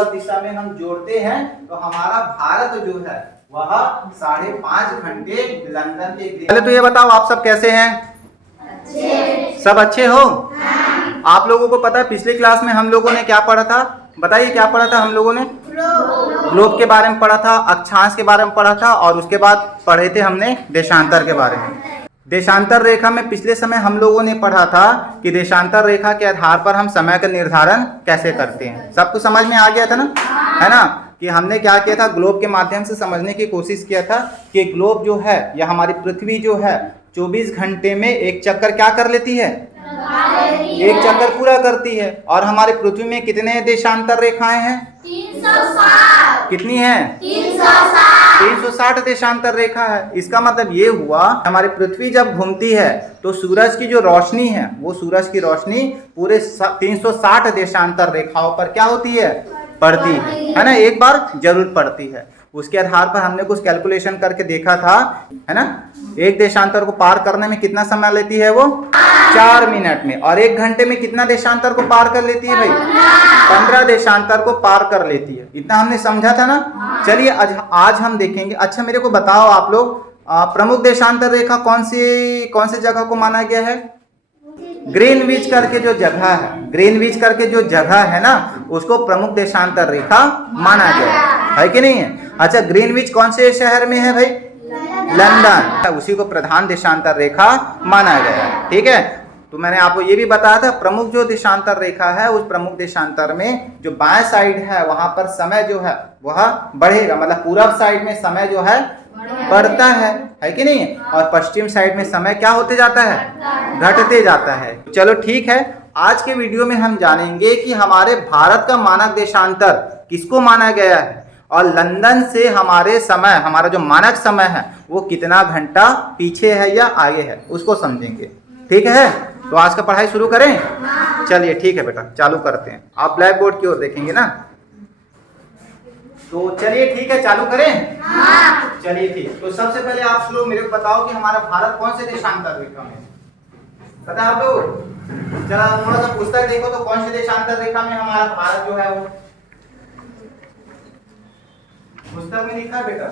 पूर्व दिशा में हम जोड़ते हैं तो हमारा भारत जो है वह 5.5 घंटे लंदन के। पहले तो ये बताओ आप सब कैसे हैं? अच्छे। सब अच्छे हो? हाँ। आप लोगों को पता है पिछली क्लास में हम लोगों ने क्या पढ़ा था? बताइए क्या पढ़ा था हम लोगों ने? ग्लोब के बारे में पढ़ा था, अक्षांश के बारे में पढ़ा था और उसके बाद पढ़े थे हमने देशांतर के बारे में। देशांतर रेखा में पिछले समय हम लोगों ने पढ़ा था कि देशांतर रेखा के आधार पर हम समय का निर्धारण कैसे करते हैं। सब कुछ समझ में आ गया था ना? है ना? कि हमने क्या किया था, ग्लोब के माध्यम से समझने की कोशिश किया था कि ग्लोब जो है या हमारी पृथ्वी जो है 24 घंटे में एक चक्कर क्या कर लेती है? एक चक्कर पूरा करती है। और हमारे पृथ्वी में कितने देशांतर रेखाएं हैं? 360। कितनी है? 360 देशांतर रेखा है। इसका मतलब ये हुआ हमारी पृथ्वी जब घूमती है तो सूरज की जो रोशनी है वो सूरज की रोशनी पूरे 360 देशांतर रेखाओं पर क्या होती है? पड़ती है ना? एक बार जरूर पड़ती है। उसके आधार पर हमने कुछ कैलकुलेशन करके देखा था, है ना? एक देशांतर को पार करने में कितना समय लेती है वो? 4 मिनट में। और 1 घंटे में कितना देशांतर को पार कर लेती है भाई? 15 देशांतर को पार कर लेती है। इतना हमने समझा था ना? चलिए आज हम देखेंगे। अच्छा मेरे को बताओ आप लोग, प्रमुख देशांतर रेखा कौन से जगह को माना गया है? ग्रीनविच करके जो जगह है, ग्रीनविच करके जो जगह है ना, उसको प्रमुख देशांतर रेखा माना गया है कि नहीं है? अच्छा ग्रीनविच कौन से शहर में है भाई? लंदन। उसी को प्रधान देशांतर रेखा माना गया है। ठीक है, तो मैंने आपको ये भी बताया था प्रमुख जो देशांतर रेखा है उस प्रमुख देशांतर में जो बाएं साइड है वहां पर समय जो है वह बढ़ेगा, मतलब पूरब साइड में समय जो है बढ़ता है कि नहीं? और पश्चिम साइड में समय क्या होते जाता है? घटते जाता है। चलो ठीक है, आज के वीडियो में हम जानेंगे कि हमारे भारत का मानक देशांतर किसको माना गया है और लंदन से हमारे समय, हमारा जो मानक समय है वो कितना घंटा पीछे है या आगे है, उसको समझेंगे। ठीक है, तो आज का पढ़ाई शुरू करें? चलिए ठीक है बेटा, चालू करते हैं। आप ब्लैक बोर्ड की ओर देखेंगे ना? तो चलिए ठीक है, चालू करें? हाँ। चलिए ठीक। तो सबसे पहले आप लोग मेरे को बताओ कि हमारा भारत कौन से देशांतर रेखा में? पता है आप लोग? चला थोड़ा सा पुस्तक देखो तो कौन से देशांतर रेखा में हमारा भारत जो है वो पुस्तक में लिखा है बेटा?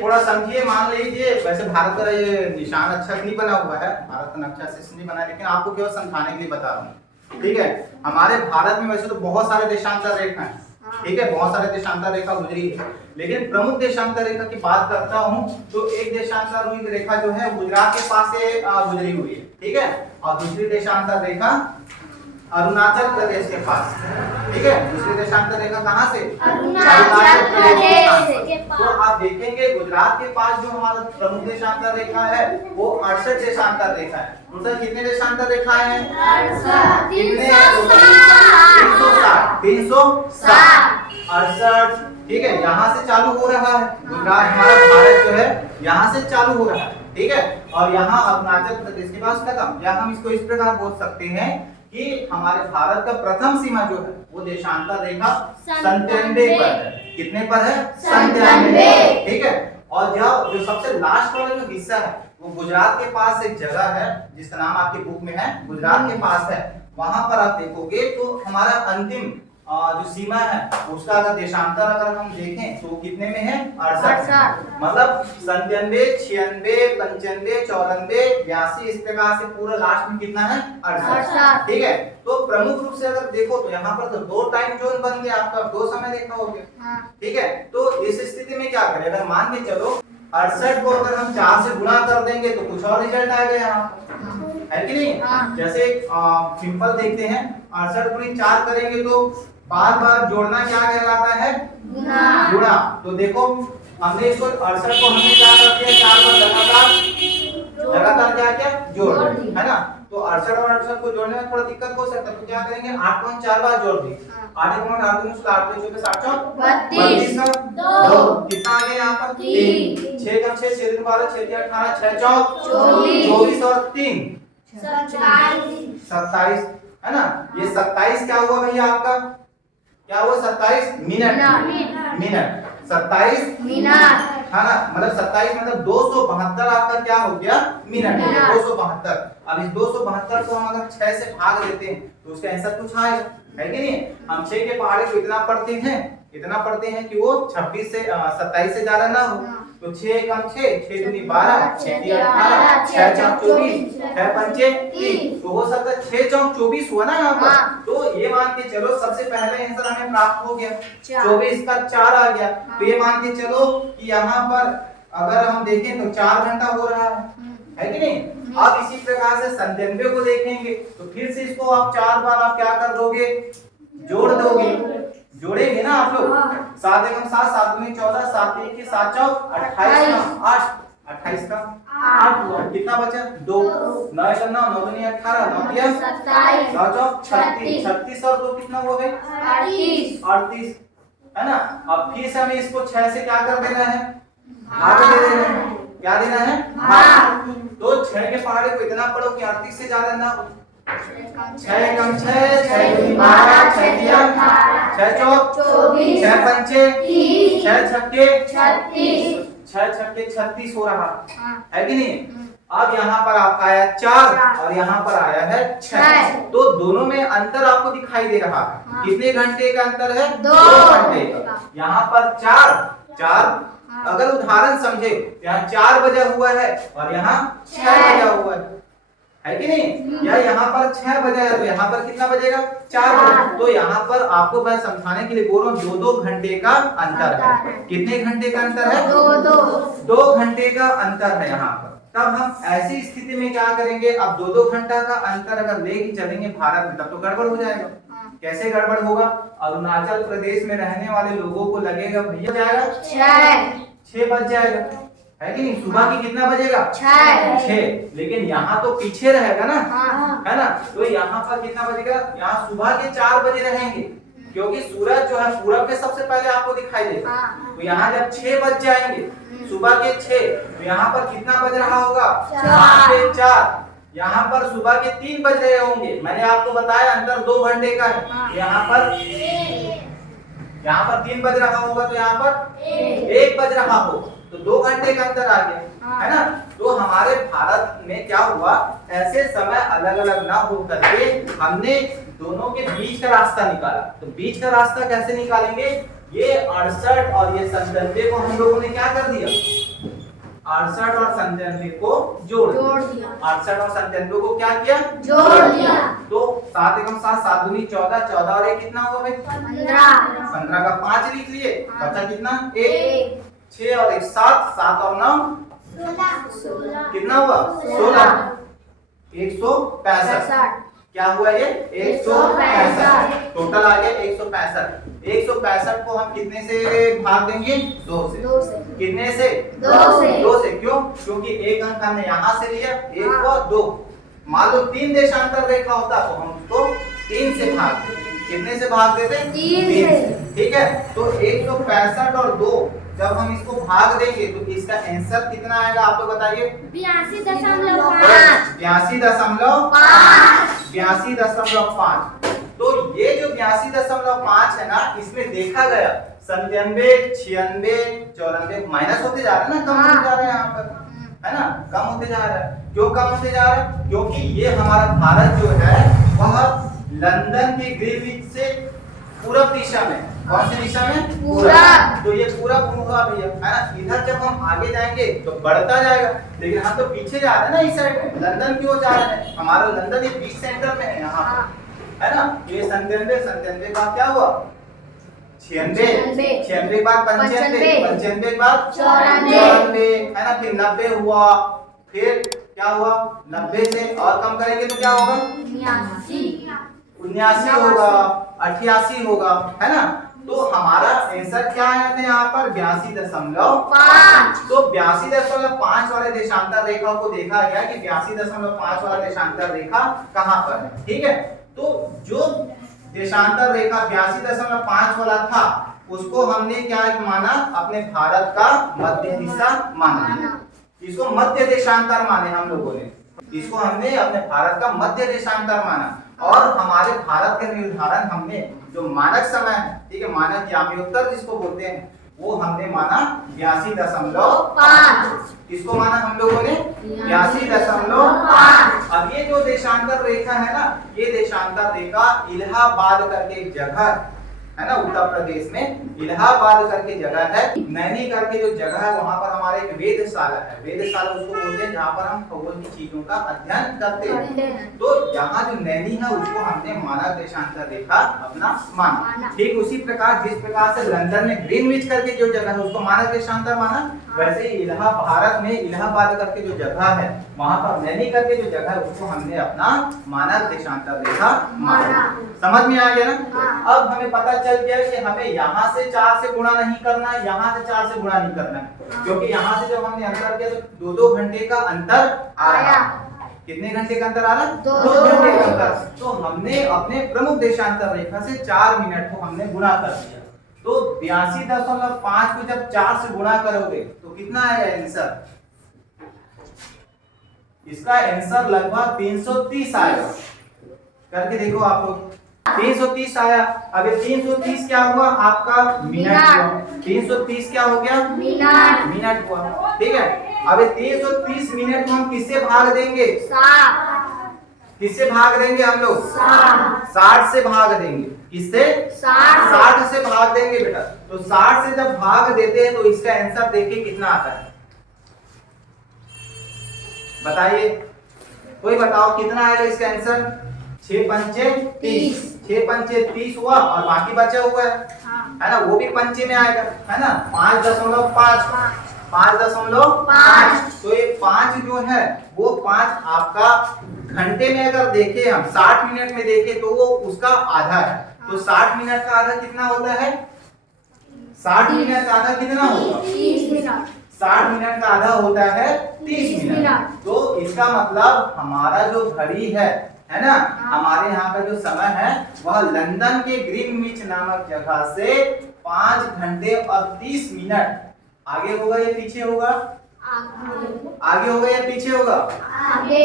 थोड़ा समझिए, मान लीजिए वैसे भारत का ये निशान अच्छा नहीं बना हुआ है, भारत का नक्शा से नहीं बना, लेकिन आपको केवल समझाने के लिए बता रहा हूँ। ठीक है, हमारे भारत में वैसे तो बहुत सारे देशांतर रेखा हैं, ठीक है, बहुत सारे देशांतर रेखा गुजरी है, लेकिन प्रमुख देशांतर रेखा की बात करता हूँ तो एक देशांतर रेखा जो है गुजरात के पास से गुजरी हुई है, ठीक है, और दूसरी देशांतर रेखा अरुणाचल प्रदेश के पास, ठीक है। दूसरी देशांतर रेखा कहाँ से? अरुणाचल प्रदेश के पास। तो आप देखेंगे गुजरात के पास जो हमारा प्रमुख देशांतर रेखा है वो 68 देशांतर रेखा है। टोटल कितने देशांतर रेखाएं हैं? 360। ठीक है, यहाँ से चालू हो रहा है गुजरात, हमारा भारत जो है यहाँ से चालू हो रहा है, ठीक है, और यहाँ अरुणाचल प्रदेश के पास खत्म। या हम इसको इस प्रकार बोल सकते हैं कि हमारे भारत का प्रथम सीमा जो है वो देशांतर रेखा 97 पर है। कितने पर है? 97। ठीक है, और जो सबसे लास्ट वाला जो हिस्सा है वो गुजरात के पास एक जगह है जिसका नाम आपकी बुक में है, गुजरात के पास है। वहां पर आप देखोगे तो हमारा अंतिम जो सीमा है उसका अगर देशांतर अगर हम देखें तो कितने में है? 68। मतलब 97, 96, 95, 94, 82 इस प्रकार से पूरा लास्ट में कितना है? 68। ठीक है, तो प्रमुख रूप से अगर देखो तो यहाँ पर तो 2 टाइम जोन बन गया, आपका 2 समय रेखा हो गया। ठीक है, तो इस स्थिति में क्या करें? अगर मान के चलो 68 को अगर हम 4 से गुणा कर देंगे तो कुछ और रिजल्ट आएगा यहाँ पर, है कि नहीं? जैसे सिंपल देखते हैं, 68 गुणी 4 करेंगे तो बार बार जोड़ना क्या कहलाता है? गुणा। तो देखो हमने इसको 68 को हमने क्या कर दिया? 4 बार लगातार क्या क्या जोड़, है ना? तो 68 और 68 को जोड़ने में थोड़ा दिक्कत हो सकता है, तो क्या करेंगे? 8 को 4 बार जोड़ देंगे। 8 को 8 को 8 को 32 2 कितना आ गया यहाँ पर? 3। 6 का 6 6 12 6 18 6 24 और 3 27, है ना? ये 27 क्या हुआ भैया आपका? क्या हुआ 27 मिनट। मिनट 27 मिनट है ना, मतलब 27 मतलब 272 आपका क्या हो गया मिनट हो गया 272। अब इस 272 को हम अगर 6 से भाग देते हैं तो उसका आंसर कुछ आएगा, है कि नहीं। हम 6 के पहाड़े को इतना पढ़ते हैं कि वो 26 से 27 से ज्यादा ना हो। तो 6 कम 6 6 दूनी 12 6 दी 18 6 चौक 24 6 पंचे 30। तो हो सकता है 6 चौक 24 हुआ ना यहाँ पर। तो ये मान के चलो सबसे पहला आंसर हमें प्राप्त हो गया 24 का 4 आ गया। तो ये मान के चलो कि यहाँ पर अगर हम देखें तो 4 घंटा हो रहा है कि नहीं। अब इसी प्रकार से 97 को देखेंगे तो फिर से इसको आप 4 बार आप क्या कर दोगे, जोड़ दोगे, जोड़ेंगे ना आप लोग। 7 एकम 7 7 दूनी 14 7 1 के 7 चौक 28 का 8 28 का 8 हुआ। कितना बचा 2 9 एकम 9 9 दूनी 18 9 दिया 27 9 चौक 36 36 और 2 कितना हुआ भाई 38 है ना। अब फिर से हमें इसको 6 से क्या कर देना है, भाग दे देना है। क्या देना है भाग। तो 6 के पहाड़े को इतना पढ़ो कि 38 से ज्यादा ना हो। 6 एकम 6 6 दूनी 12 6 दिया 6 चौक 24 6 पंचे 30 6 छक्के 36 6 छक्के 36 हो रहा है कि नहीं। अब यहाँ पर आपका आया 4 और यहाँ पर आया है 6। तो दोनों में अंतर आपको दिखाई दे रहा है। कितने घंटे का अंतर है 2 घंटे का। यहाँ पर 4 अगर उदाहरण समझे यहाँ 4 बजा हुआ है और यहाँ 6 बजा हुआ है कि नहीं। या यहाँ पर 6 बजा है तो यहाँ पर कितना बजेगा 4 बजेगा। तो यहाँ पर आपको मैं समझाने के लिए बोल रहा हूँ 2 घंटे का अंतर है। कितने घंटे का अंतर है 2 घंटे का अंतर है यहाँ पर। तब हम ऐसी स्थिति में क्या करेंगे, अब 2 घंटा का अंतर अगर लेके चलेंगे भारत में तब तो गड़बड़ हो जाएगा। कैसे गड़बड़ होगा, अरुणाचल प्रदेश में रहने वाले लोगों को लगेगा भैया जाएगा 6 बज जाएगा, है कि नहीं। सुबह की कितना बजेगा 6 लेकिन यहाँ तो पीछे रहेगा ना, है ना। तो यहाँ पर कितना बजेगा, यहाँ सुबह के 4 बजे रहेंगे क्योंकि सूरज जो है पूरब में सबसे पहले आपको दिखाई देगा। तो यहाँ जब 6 बज जाएंगे सुबह के 6 तो यहाँ पर कितना बज रहा होगा 4। यहाँ पर सुबह के 3 बज रहे होंगे। मैंने आपको बताया अंतर 2 घंटे का है। यहाँ पर 3 बज रहा होगा तो यहाँ पर 1 बज रहा हो तो 2 घंटे का अंतर आ गया, है ना। तो हमारे भारत में क्या हुआ, ऐसे समय अलग अलग ना हो करके हमने दोनों के बीच का रास्ता निकाला। तो बीच का रास्ता कैसे निकालेंगे, ये 68 और ये 97 को हम लोगों ने क्या कर दिया 68 और 97 को जोड़ दिया। 68 और 97 को क्या किया जोड़ दिया। तो 7 एकम 7 7 दूनी 14 14 और 1 कितना हुआ भाई 15 का 5 लिख लिए। बचा कितना 1 6 और 1 7 7 और 9 16 कितना हुआ 16 165। क्या हुआ ये 165 टोटल आ गया 165। 165 को हम कितने से भाग देंगे 2 से। कितने से 2 से क्यों, क्योंकि एक अंक हमने यहाँ से लिया 1 और 2। मान लो 3 देशांतर रेखा होता तो हम उसको 3 से भाग देते। कितने से भाग देते 3 से। ठीक है, तो 165 और 2 जब हम इसको भाग देंगे तो इसका आंसर कितना आएगा आप लोग बताइए 82.5। तो ये जो 82.5 है ना, इसमें देखा गया 97 96 94 माइनस होते जा रहा है ना, कम होते जा रहा है यहाँ पर, है ना, कम होते जा रहा है। क्यों कम होते जा रहा है, क्योंकि ये हमारा भारत जो है वह लंदन के ग्रीनविच से पूरब दिशा में, कौन सी दिशा में पूरब। तो ये पूरब हुआ भैया, है ना। इधर जब हम आगे जाएंगे तो बढ़ता जाएगा, लेकिन हम तो पीछे जा रहे हैं ना इस साइड में। लंदन की ओर जा रहे हैं, हमारा लंदन ये बीच सेंटर में है यहाँ पर, है ना। ये 97 का क्या हुआ 96 के बाद 95 के बाद 94 है ना। फिर 90 हुआ, फिर क्या हुआ 90 से और कम करेंगे तो क्या होगा 79 होगा 88 होगा, है ना। तो हमारा आंसर क्या आया था यहाँ पर 82.5। तो 82.5 वाले देशांतर रेखा को देखा गया कि 82.5 वाला देशांतर रेखा कहाँ पर है। ठीक है, तो जो देशांतर रेखा 82.5 वाला था उसको हमने क्या माना, अपने भारत का मध्य दिशा माना। इसको मध्य देशांतर माने हम लोगों ने, इसको हमने अपने भारत का मध्य देशांतर माना। और हमारे भारत का निर्धारण हमने जो मानक समय है, ठीक है, मानक याम्योत्तर जिसको बोलते हैं, वो हमने माना 82.5। किसको माना हम लोगों ने? 82.5। अब ये जो देशांतर रेखा है ना, ये देशांतर रेखा इलाहाबाद करके एक जगह है ना, उत्तर प्रदेश में इलाहाबाद करके जगह है, नैनी करके जो जगह है, वहां पर हमारे एक वेधशाला है। वेधशाला उसको बोलते हैं जहाँ पर हम खगोल की चीजों का अध्ययन करते हैं। तो यहाँ जो नैनी है उसको हमने मानक देशांतर रेखा अपना माना। ठीक उसी प्रकार जिस प्रकार से लंदन में ग्रीनविच करके जो जगह है उसको मानक देशांतर माना, वैसे ही भारत में इलाहाबाद करके जो जगह है, वहां पर नैनी करके जो जगह है, उसको हमने अपना मानक देशांतर रेखा माना। समझ में आ गया ना? अब हमें पता चल गया कि हमें यहाँ से 4 से गुणा नहीं करना है, यहाँ से 4 से गुणा नहीं करना है, क्योंकि यहाँ से जब हमने अंतर किया तो 2-2 घंटे का अंतर आ रहा है। कितने घंटे का अंतर आ रहा है? 2 घंटे का अंतर। तो हमने अपने प्रमुख देशांतर रेखा से 4 मिनट को हमने गुणा कर दिया। तो 82.5 को जब 4 से गुणा करोगे तो कितना आएगा आंसर? इसका आंसर लगभग 330 आएगा। करके देखो आप लोग, 330 आया। अब ये 330 क्या हुआ? आपका मिनट हुआ। 330 क्या हो गया? मिनट हुआ। ठीक है, अब ये 330 मिनट को हम किससे भाग देंगे? किससे भाग देंगे हम लोग? 60 से भाग देंगे। किससे? 60 से भाग देंगे बेटा। तो 60 से जब भाग देते हैं तो इसका आंसर देखिए कितना आता है, बताइए, कोई बताओ कितना आएगा इसका आंसर? 6 पंचे 30। 6 पंचे 30 हुआ और बाकी बचा हुआ है ना, वो भी पंचे में आएगा, है ना, 5.5। 5.5। तो ये 5 जो है वो 5 आपका घंटे में अगर देखें हम 60 मिनट में देखें तो वो उसका आधा है। तो 60 मिनट का आधा कितना होता है? 60 मिनट का आधा कितना होगा? 30 मिनट। 60 मिनट का आधा होता है 30 मिनट। तो इसका मतलब हमारा जो घड़ी है ना, हमारे यहाँ का जो समय है वह लंदन के ग्रीनविच नामक जगह से 5 घंटे और 30 मिनट आगे होगा या पीछे होगा? आगे होगा या पीछे होगा?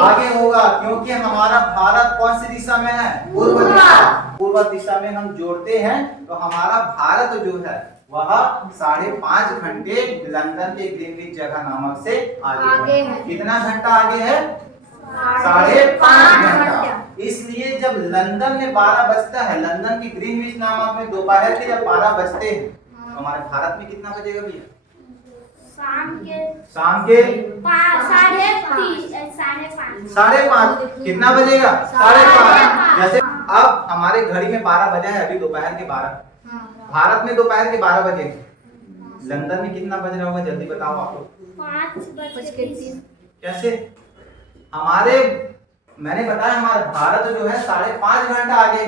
आगे होगा, क्योंकि हमारा भारत कौन सी दिशा में है? पूर्व दिशा। पूर्व दिशा में हम जोड़ते हैं तो हमारा भारत जो है वह 5.5 घंटे लंदन के ग्रीनविच जगह नामक से आगे है। कितना घंटा आगे है? 5.5 घंटा। इसलिए जब लंदन में 12 बजता है, लंदन की ग्रीनविच नामक में दोपहर के जब 12 बजते हैं तो हमारे भारत में कितना बजेगा भैया? शाम के 5:30। कितना बजेगा? 5:30। जैसे अब हमारे घड़ी में 12 बजा है, अभी दोपहर के 12। भारत में दोपहर के 12 बजे, लंदन में कितना बज रहा होगा? जल्दी बताओ आप लोग। 5:30। कैसे? हमारे मैंने बताया हमारा भारत जो है 5.5 घंटा आगे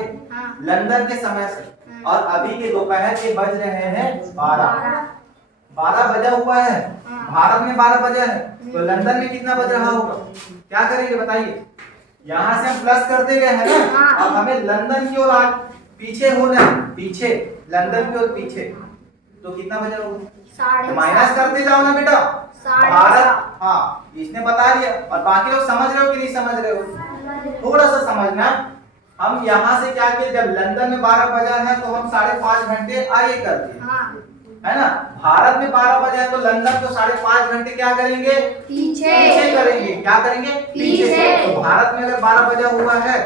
लंदन के समय से, और अभी के दोपहर के बज रहे हैं 12 बजा हुआ है। भारत में 12 बजा है तो लंदन में कितना बज रहा होगा? क्या करेंगे बताइए? यहाँ से हम प्लस करते गए हैं ना, अब हमें लंदन की ओर पीछे होना है, पीछे लंदन की ओर पीछे, तो कितना बजा होगा? माइनस करते जाओ ना बेटा। भारत, हाँ इसने बता दिया, और बाकी लोग समझ रहे हो कि नहीं समझ रहे हो? थोड़ा सा समझना। हम यहाँ से क्या किए, जब लंदन में 12 बजा है तो हम 5.5 घंटे आगे कर दिए, है ना। भारत में 12 बजा है तो लंदन को 5.5 घंटे क्या करेंगे? पीछे करेंगे। क्या करेंगे? पीछे। तो भारत में अगर 12 बजा हुआ है,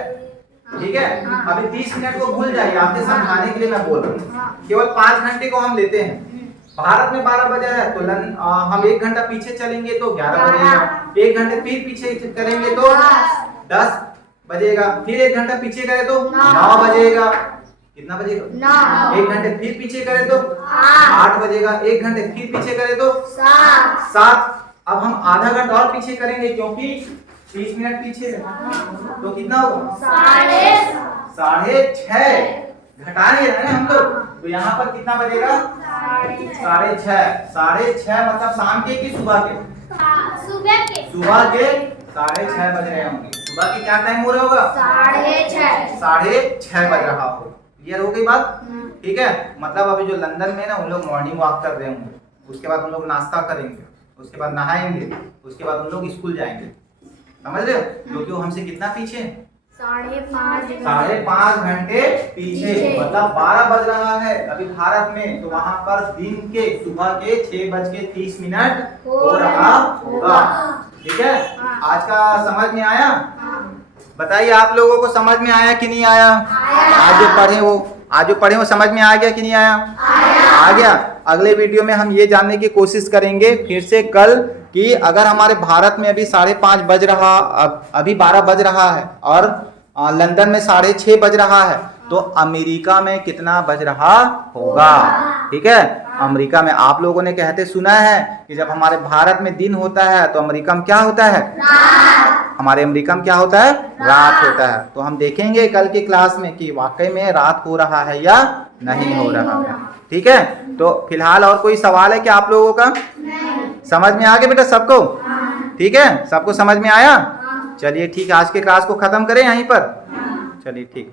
ठीक है, अभी 30 मिनट को भूल जाइए, आपके समझाने के लिए मैं बोल रहा हूँ, केवल 5 घंटे को हम लेते हैं। भारत में 12 बजा है तो हम 1 घंटा पीछे चलेंगे तो 11 बजेगा। 1 घंटे फिर पीछे करेंगे तो 10 बजेगा। फिर 1 घंटा पीछे करे तो 9 बजेगा। कितना बजेगा? 1 घंटे फिर पीछे करे तो 8 बजेगा। 1 घंटे फिर पीछे करे तो 7। अब हम आधा घंटा और पीछे करेंगे क्योंकि 30 मिनट पीछे है, तो कितना होगा? 6:30। घटाएंगे ना हम लोग, तो यहाँ पर कितना बजेगा? 6:30। 6:30 मतलब शाम के कि सुबह के? सुबह के 6:30 बज रहे होंगे। सुबह के क्या टाइम हो रहा होगा? 6:30 बज रहा होगा। क्लियर हो गई बात? ठीक है, मतलब अभी जो लंदन में ना उन लोग मॉर्निंग वॉक कर रहे होंगे, उसके बाद उन लोग नाश्ता करेंगे, उसके बाद नहाएंगे, उसके बाद उन लोग स्कूल जाएंगे। समझ रहे हो? क्योंकि वो हमसे कितना पीछे है? 5.5 घंटे पीछे, मतलब 12 बज रहा है अभी भारत में, तो वहाँ पर दिन के सुबह के 6:30 हो रहा होगा। ठीक है, आज का समझ में आया? बताइए आप लोगों को समझ में आया कि नहीं आया? आज जो पढ़े वो समझ में आ गया कि नहीं आया? आ गया। अगले वीडियो में हम ये जानने की कोशिश करेंगे फिर से कल कि अगर हमारे भारत में अभी 5:30 बज रहा, अभी 12 बज रहा है और लंदन में 6:30 बज रहा है, तो अमेरिका में कितना बज रहा होगा। ठीक है, अमेरिका में आप लोगों ने कहते सुना है कि जब हमारे भारत में दिन होता है तो अमेरिका में क्या होता है? हमारे अमेरिका में क्या होता है? रात होता है। तो हम देखेंगे कल की क्लास में कि वाकई में रात हो रहा है या नहीं हो रहा है। ठीक है, तो फिलहाल और कोई सवाल है क्या आप लोगों का? समझ में आ गया बेटा सबको? ठीक है, सबको समझ में आया? चलिए ठीक है, आज के क्लास को खत्म करें यहीं पर। चलिए ठीक।